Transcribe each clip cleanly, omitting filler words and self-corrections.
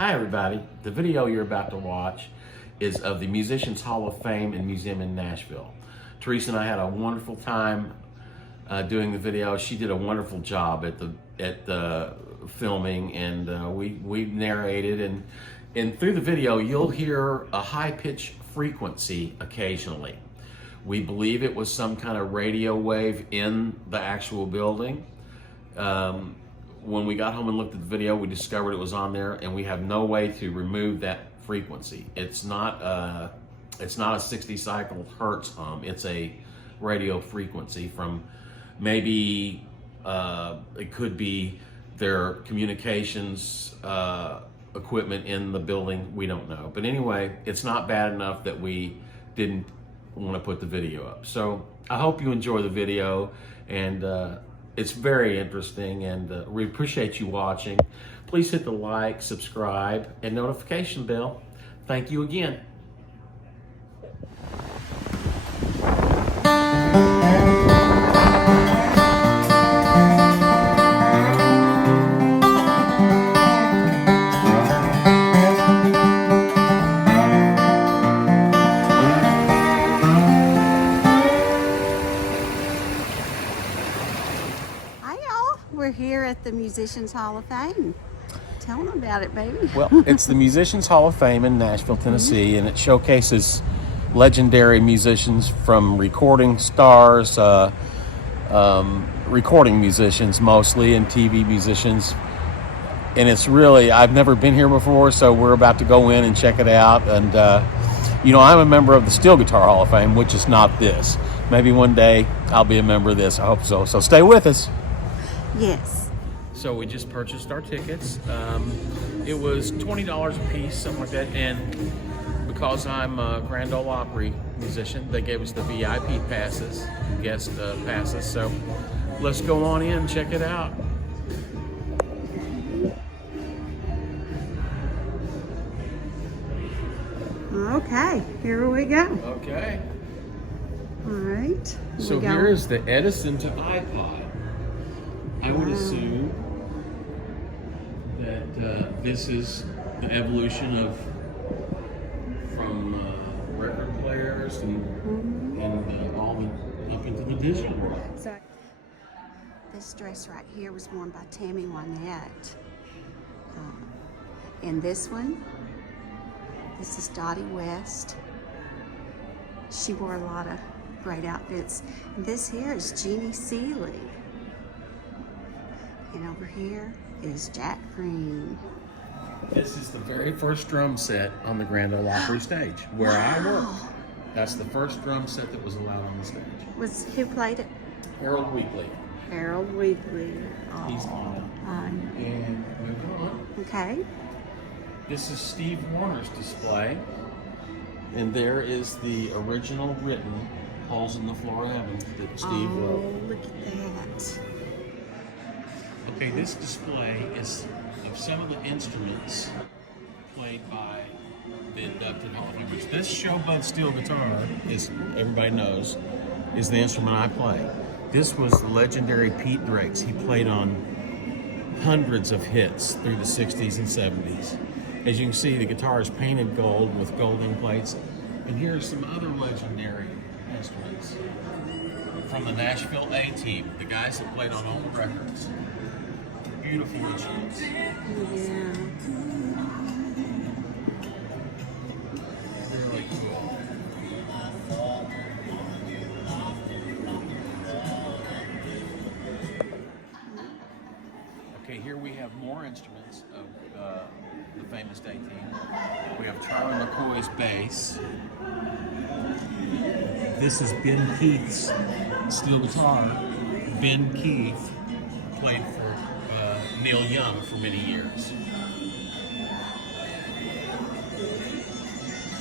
Hi everybody. The video you're about to watch is of the Musicians Hall of Fame and Museum in Nashville. Teresa and I had a wonderful time doing the video. She did a wonderful job at the filming, and we narrated, and through the video you'll hear a high-pitched frequency occasionally. We believe it was some kind of radio wave in the actual building. When we got home and looked at the video, we discovered it was on there, and we have no way to remove that frequency. It's not a 60 cycle hertz hum. It's a radio frequency from maybe it could be their communications equipment in the building. We don't know, but anyway, it's not bad enough that we didn't want to put the video up. So I hope you enjoy the video, and it's very interesting, and we appreciate you watching. Please hit the like, subscribe, and notification bell. Thank you again. We're here at the Musicians Hall of Fame. Tell them about it, baby. Well, it's the Musicians Hall of Fame in Nashville, Tennessee, and it showcases legendary musicians from recording stars, recording musicians mostly, and TV musicians. And it's really, I've never been here before, so we're about to go in and check it out. And, you know, I'm a member of the Steel Guitar Hall of Fame, which is not this. Maybe one day I'll be a member of this. I hope so. So stay with us. Yes. So we just purchased our tickets. It was $20 a piece, something like that. And because I'm a Grand Ole Opry musician, they gave us the VIP passes, guest passes. So let's go on in and check it out. Okay, here we go. Okay. All right. So here's the Edison to iPod. I would assume that this is the evolution from record players and all the up into the digital world. So this dress right here was worn by T&Me and this one, this is Dottie West. She wore a lot of great outfits. And this here is Jeannie Seeley. And over here is Jack Green. This is the very first drum set on the Grand Ole Opry stage, where I worked. That's the first drum set that was allowed on the stage. Who played it? Harold Weekley. Harold Weekley. He's on it. And move on. Okay. This is Steve Warner's display. And there is the original written Holes in the Floor of Heaven that Steve wrote. Oh, look at that. Okay, this display is of some of the instruments played by the inducted Hall of Famers. This Showbud steel guitar, is everybody knows, is the instrument I play. This was the legendary Pete Drake's. He played on hundreds of hits through the 60s and 70s. As you can see, the guitar is painted gold with golden plates. And here are some other legendary instruments from the Nashville A-Team, the guys that played on old records. Beautiful instruments. Yeah. Really cool. Okay, here we have more instruments of the famous A-Team. We have Charlie McCoy's bass. This is Ben Keith's steel guitar. Ben Keith played for Neil Young for many years.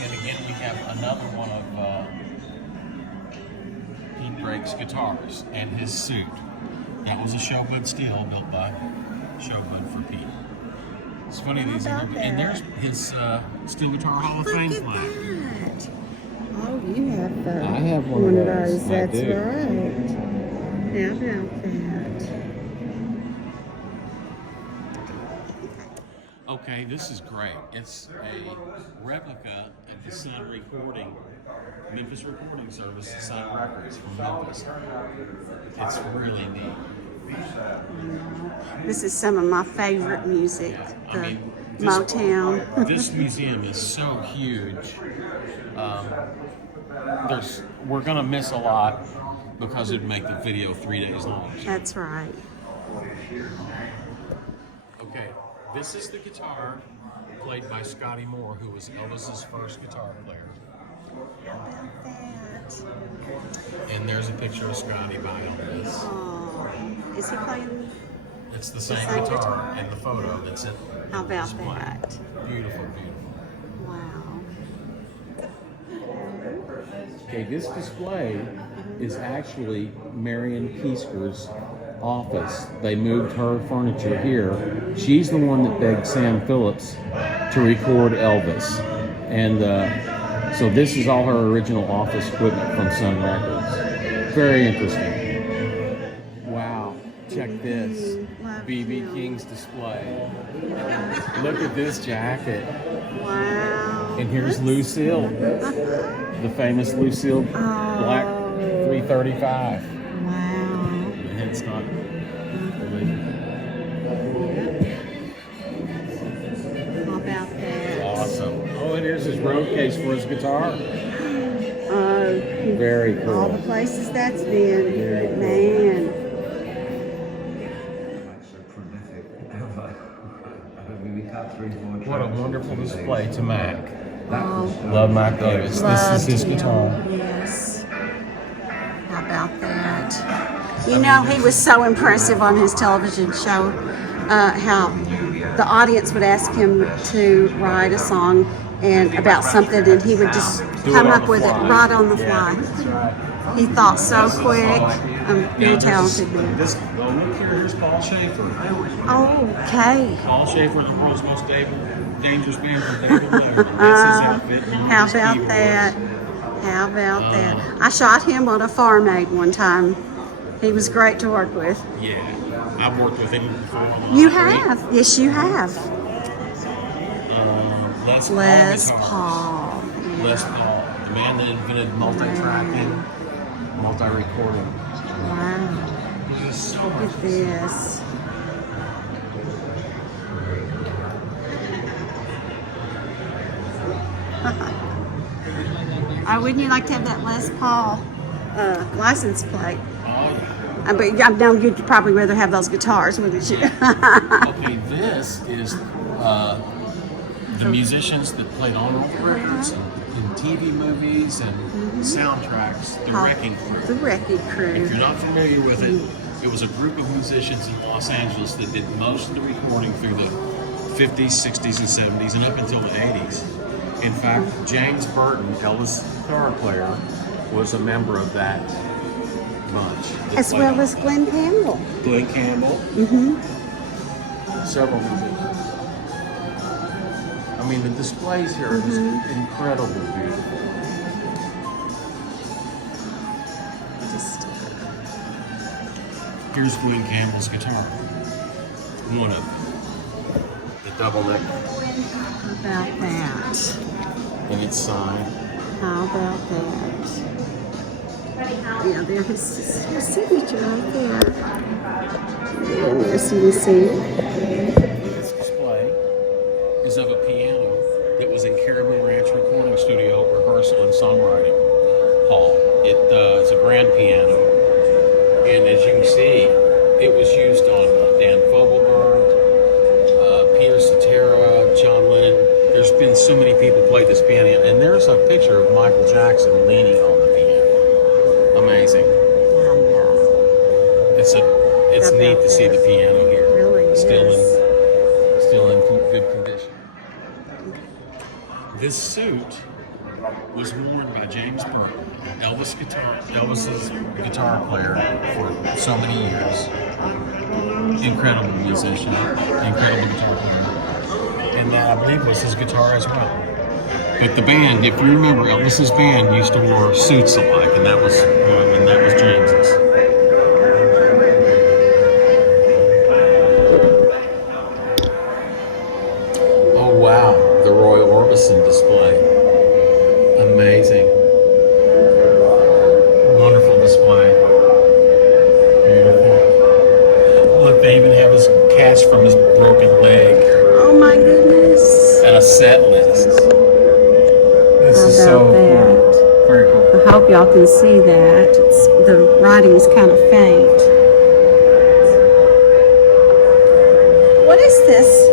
And again, we have another one of Pete Drake's guitars and his suit. That was a Showbud steel built by Showbud for Pete. It's funny, these are, and there's his Steel Guitar Hall of Fame flag. Oh, you have I have one of those. That's I do. right. How about that? Okay, this is great. It's a replica of the Memphis recording service, Sun Records from Memphis. It's really neat. This is some of my favorite music, the Motown. This museum is so huge. We're gonna miss a lot because it'd make the video 3 days long. That's right. Okay, this is the guitar played by Scotty Moore, who was Elvis's first guitar player. How about that? And there's a picture of Scotty by Elvis. Oh, is he playing? It's the same guitar in the photo that's in. How about display. that? Beautiful, beautiful. Wow. Okay, this display is actually Marion Kiesker's office. They moved her furniture here. She's the one that begged Sam Phillips to record Elvis. And so this is all her original office equipment from Sun Records. Very interesting. Wow, check this. B.B. King's display. Look at this jacket. Wow. And here's Lucille, the famous Lucille black 335. Wow. The headstock. How about that? Awesome. Oh, and here's his road case for his guitar. Very cool. All the places that's been. Man. What a wonderful display to Mac. Oh, Love Mac Davis. This is his loved him. guitar. Yes. How about that? You know, he was so impressive on his television show, how the audience would ask him to write a song and about something, and he would just come up with it right on the fly. He thought so quick. Very talented man. Look here, here's Paul Schaefer. Okay. Paul Schaefer, the world's most dangerous man from David Letterman. That's his outfit. How about that? How about that? I shot him on a Farm Aid one time. He was great to work with. Yeah, I've worked with him before. You have? Yes, you have. Les Paul. Les Paul, the man that invented multi-tracking, multi-recording. Wow. So Look much. at this. Wouldn't you like to have that Les Paul license plate? Oh, yeah. But I know you'd probably rather have those guitars, wouldn't you? Okay, this is the musicians that played on all the records in TV movies and soundtracks, the Wrecking Crew. The Wrecking Crew. If you're not familiar with it, it was a group of musicians in Los Angeles that did most of the recording through the 50s, 60s, and 70s, and up until the 80s. In fact, James Burton, Elvis' guitar player, was a member of that bunch. As well as Glenn Campbell. Glenn Campbell. Mm-hmm. Several musicians. I mean, the displays here are just incredibly beautiful. Here's Glenn Campbell's guitar. One of them. The double neck. How about that? And it's signed. How about that? Yeah, there's his signature right there. And as you can see. This display is of a piano that was in Caribou Ranch Recording Studio rehearsal and songwriting hall. It's a grand piano, and as you can see, it was used on Dan Fogelberg, Peter Cetera, John Lennon. There's been so many people play this piano, and there's a picture of Michael Jackson leaning on the piano. Amazing. It's neat to see the piano here. Really still in good condition. This suit was worn by James Burton, Elvis's guitar player for so many years. Incredible musician, incredible guitar player, and that I believe was his guitar as well. But the band, if you remember, Elvis's band used to wear suits alike, and that was James's. Barbison display. Amazing. Wonderful display. Beautiful. Look, they even have his cast from his broken leg. Oh my goodness. And a set list. This is so cool. Very cool. I hope y'all can see that. The writing is kind of faint. What is this?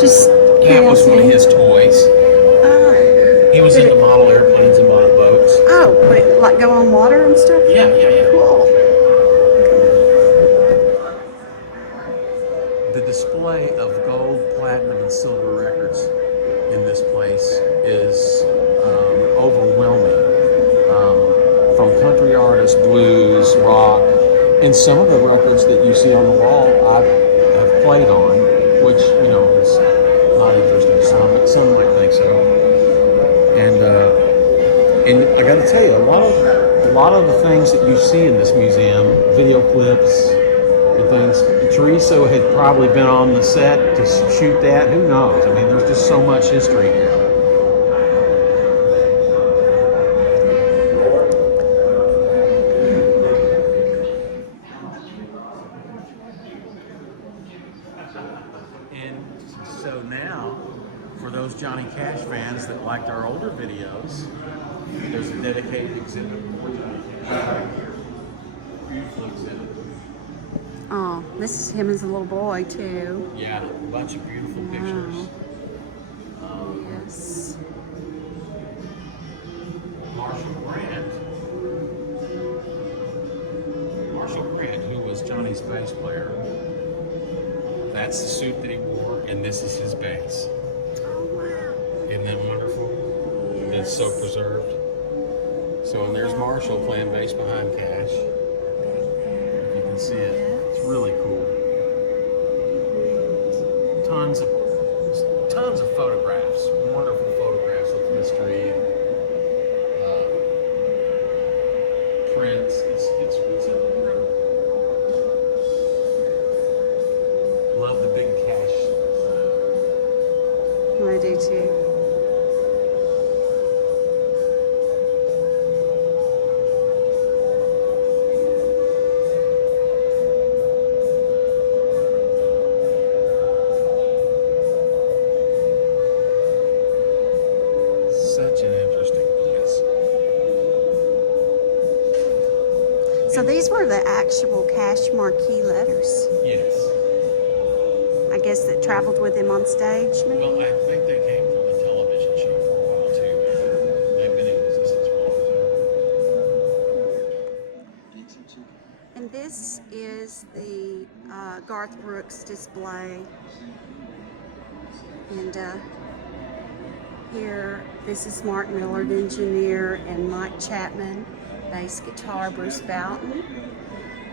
Just That was one of his toys. He was into model airplanes and model boats. Oh, wait, like go on water and stuff? Yeah. Cool. The display of gold, platinum, and silver records in this place is overwhelming. From country artists, blues, rock, and some of the records that you see on the wall I have played on, which, you know, is not interesting to some, but some might think so. And I got to tell you, a lot of the things that you see in this museum, video clips and things, Teresa had probably been on the set to shoot that. Who knows? I mean, there's just so much history here. And so now, for those Johnny Cash fans that liked our older videos, there's a dedicated exhibit for Johnny Cash. Beautiful exhibit. Oh, this is him as a little boy too. Yeah, a bunch of beautiful pictures. Yes. Marshall Grant, who was Johnny's bass player. That's the suit that he wore, and this is his bass. Oh wow. Isn't that wonderful? Yes. It's so preserved. So, and there's Marshall playing bass behind Cash. If you can see it, it's really cool. Tons of photographs, wonderful photographs of history, prints. It's incredible. Love the big Cash. I do too. Such an interesting place. So these were the actual Cash marquee letters, Yes. I guess, that traveled with him on stage, maybe? Well, I think they came from the television show for a while too. They've been in existence for a long time. And this is the Garth Brooks display. And here, this is Mark Miller, the engineer, and Mike Chapman, bass guitar, Bruce Boughton.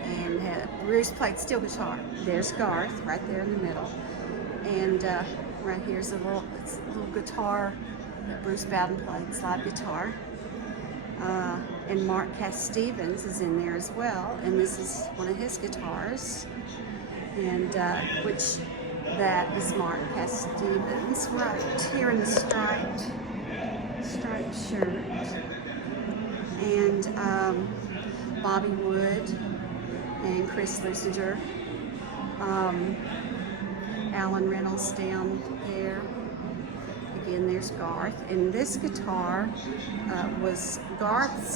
And Bruce played steel guitar. There's Garth right there in the middle. And right here's a little guitar that Bruce Boughton played, slide guitar. And Mark Cass Stevens is in there as well. And this is one of his guitars. And that is Mark Cass Stevens right here in the striped shirt. And Bobby Wood and Chris Lusinger, Alan Reynolds down there. Again, there's Garth. And this guitar was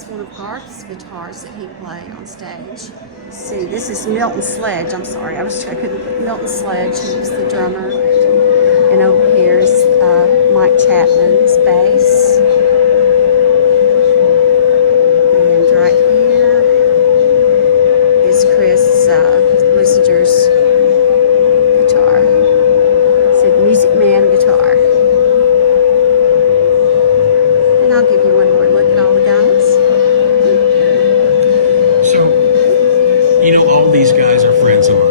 one of Garth's guitars that he played on stage. See, this is Milton Sledge. I'm sorry, I was checking. Milton Sledge, he was the drummer. And over here is Mike Chapman's bass. And right here is Chris Lusinger's guitar. It's a Music Man guitar. And I'll give you one more look at all the guys. So, you know, all these guys are friends of mine.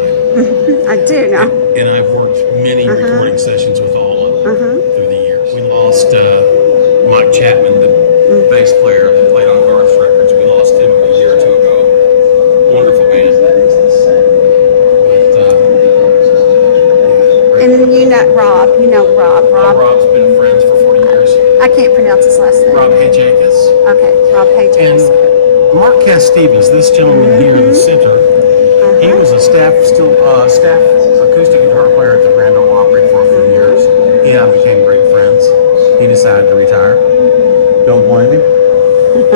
I do know. And I've worked many recording sessions with all of them through the years. We lost Mike Chapman, the bass player that played on Garth's records. We lost him a year or two ago. Wonderful band. But, And then you know Rob, Rob. Rob's been friends for 40 years. I can't pronounce his last name. Rob Hajakis. Okay, Rob Hajakis. And Marquez Stevens, this gentleman here in the center, he was a staff acoustic guitar player at the Grand Ole Opry for a few years. He and I became great friends. He decided to retire. Don't blame him.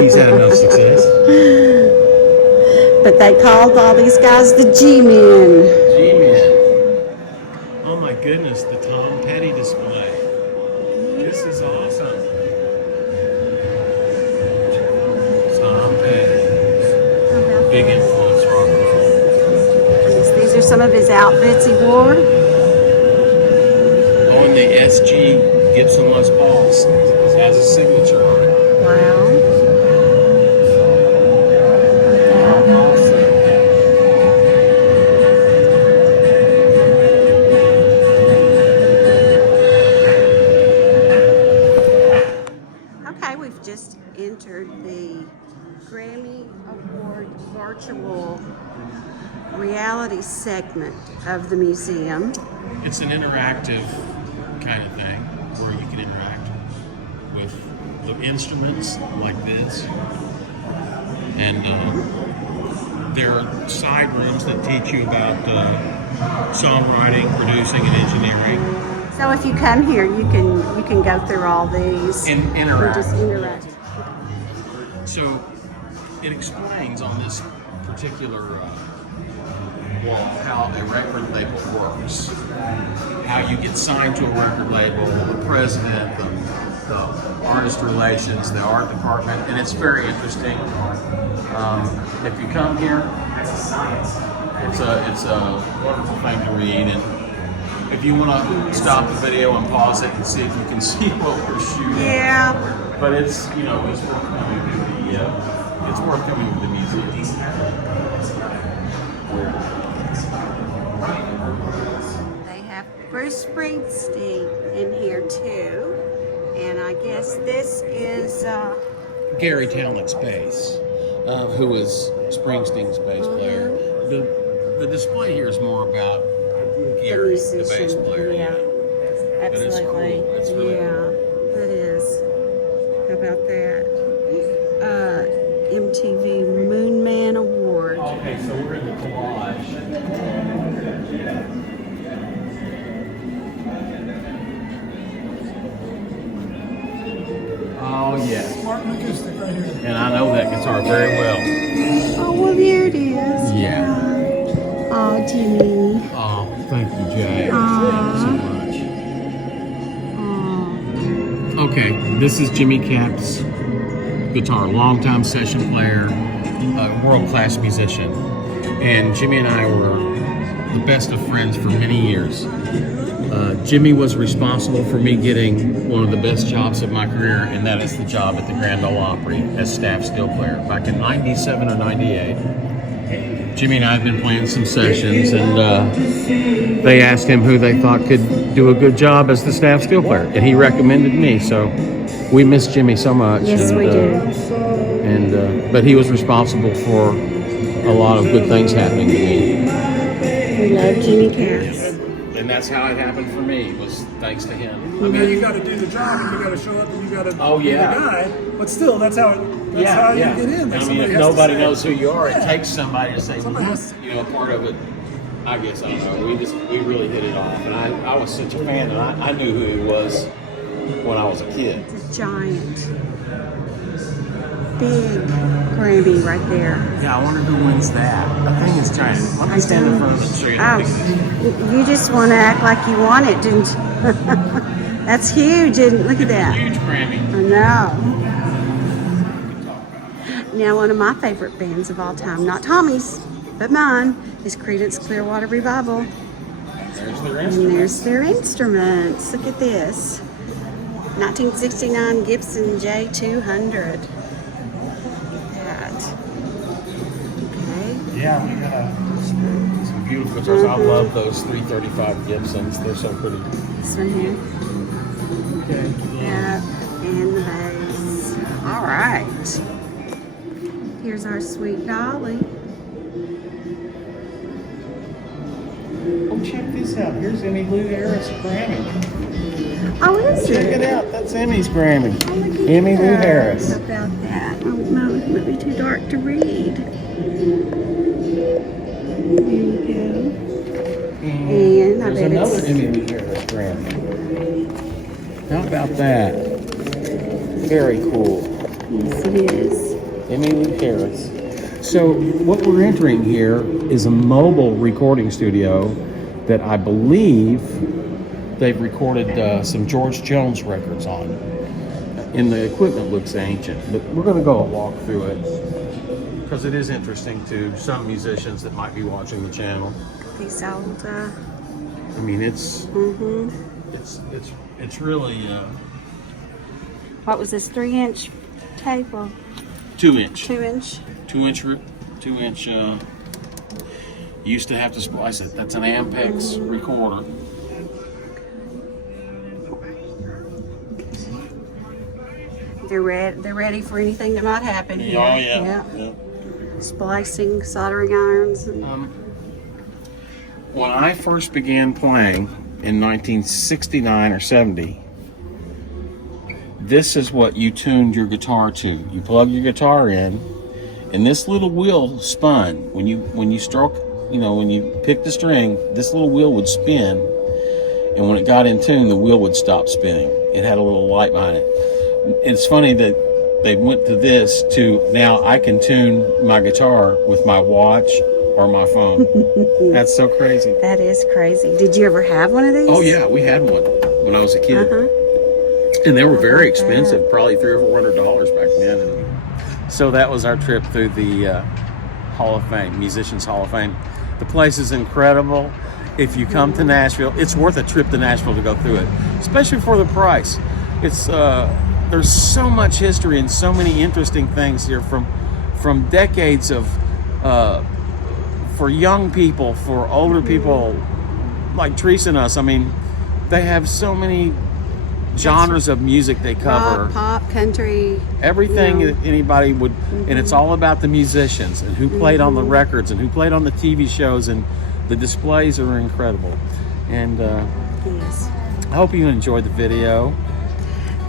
He's had enough success. But they called all these guys the G-Men. G-Men. Oh my goodness, the Tom Petty display. This is awesome. Tom Petty. Big influence rocker. These are some of his outfits he wore. Oh, and the SG Gibson Les Pauls has a signature on it. Wow. Okay, we've just entered the Grammy Award virtual reality segment of the museum. It's an interactive kind of thing where you can interact with the instruments like this. And there are side rooms that teach you about songwriting, producing, and engineering. So if you come here, you can go through all these And interact. just interact. So it explains on this particular wall how a record label works, how you get signed to a record label, the president, the artist relations, the art department, and it's very interesting. If you come here, it's a wonderful thing to read, and if you want to stop the video and pause it and see if you can see what we're shooting. Yeah. But it's it's worth coming to the museum. They have Bruce Springsteen in here too, and I guess this is Gary Talent's bass, who was Springsteen's bass player. The display here is more about Gary, the bass player. Yeah, absolutely. It's cool. It's really cool. It is. How about that? MTV Moonman Award. Okay, so we're in the collage. Oh yes. And I know that guitar very well. Oh well, there it is. Yeah. Oh, Jimmy. Oh, thank you, Jay, so much. Oh. Okay, this is Jimmy Cap's guitar, longtime session player, world-class musician. And Jimmy and I were the best of friends for many years. Jimmy was responsible for me getting one of the best jobs of my career, and that is the job at the Grand Ole Opry as staff steel player back in 97 or 98. Jimmy and I had been playing some sessions, and they asked him who they thought could do a good job as the staff steel player, and he recommended me. So we miss Jimmy so much. Yes, we do. But he was responsible for a lot of good things happening to me. We love Jimmy Caps. And that's how it happened for me, was thanks to him. I mean, you got to do the job, and you got to show up, and you got to be the guy. But still, that's how you get in. I mean, if nobody knows who you are, it takes somebody to say, part of it. I guess, I don't know. We really hit it off, and I was such a fan, and I knew who he was when I was a kid. It's a giant, big Grammy right there. Yeah, I wonder who wins that. The thing is giant. Let me stand in front of it and show you the picture. You just want to act like you want it, didn't you? That's huge, and look at that. Huge Grammy. I know. Now, one of my favorite bands of all time, not Tommy's, but mine, is Creedence Clearwater Revival. There's their And instrument. there's their instruments. Look at this. 1969 Gibson J200. That. Okay. Yeah, we got some beautiful guitars. I love those 335 Gibsons. They're so pretty. This one here. Okay. Yep. And the bass. All right. Here's our sweet Dolly. Oh, check this out. Here's Emmy Lou Harris Grammy. Oh, is Check it? it out. That's Emmy's Grammy. Oh, look at Emmy Lou that. Harris. How about that? Oh, no, it might be too dark to read. There you go. And I There's bet another it's... Emmy Lou Harris Grammy. How about that? Very cool. Yes, it is. Emmy Lou Harris. So what we're entering here is a mobile recording studio that I believe they've recorded some George Jones records on. And the equipment looks ancient, but we're going to go walk through it because it is interesting to some musicians that might be watching the channel. These old, I mean, it's really what was this, 3-inch tape or 2-inch. 2-inch? 2-inch. Used to have to splice it. That's an Ampex recorder. They're ready for anything that might happen here. Oh yeah. Splicing, soldering irons. And When I first began playing in 1969 or 70, this is what you tuned your guitar to. You plug your guitar in, and this little wheel spun. When you stroke, when you pick the string, this little wheel would spin, and when it got in tune, the wheel would stop spinning. It had a little light behind it. It's funny that they went to this to now I can tune my guitar with my watch or my phone. That's so crazy. that is crazy. Did you ever have one of these? Oh yeah, we had one when I was a kid, and they were very expensive, probably $300 or $400 back then. So that was our trip through the Hall of Fame, Musicians Hall of Fame. The place is incredible. If you come to Nashville, it's worth a trip to Nashville to go through it, especially for the price. It's there's so much history and so many interesting things here from decades of for young people, for older people like Teresa and us. I mean, they have so many genres of music they cover. Rock, pop, country. Everything that anybody would, and it's all about the musicians and who played on the records and who played on the TV shows, and the displays are incredible. And Yes. I hope you enjoyed the video.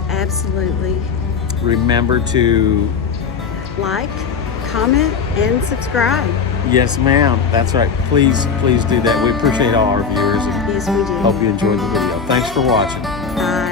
Absolutely. Remember to, Like, comment, and subscribe. yes ma'am, that's right, please do that. We appreciate all our viewers and Yes, we do. hope you enjoyed the video. Thanks for watching. Bye.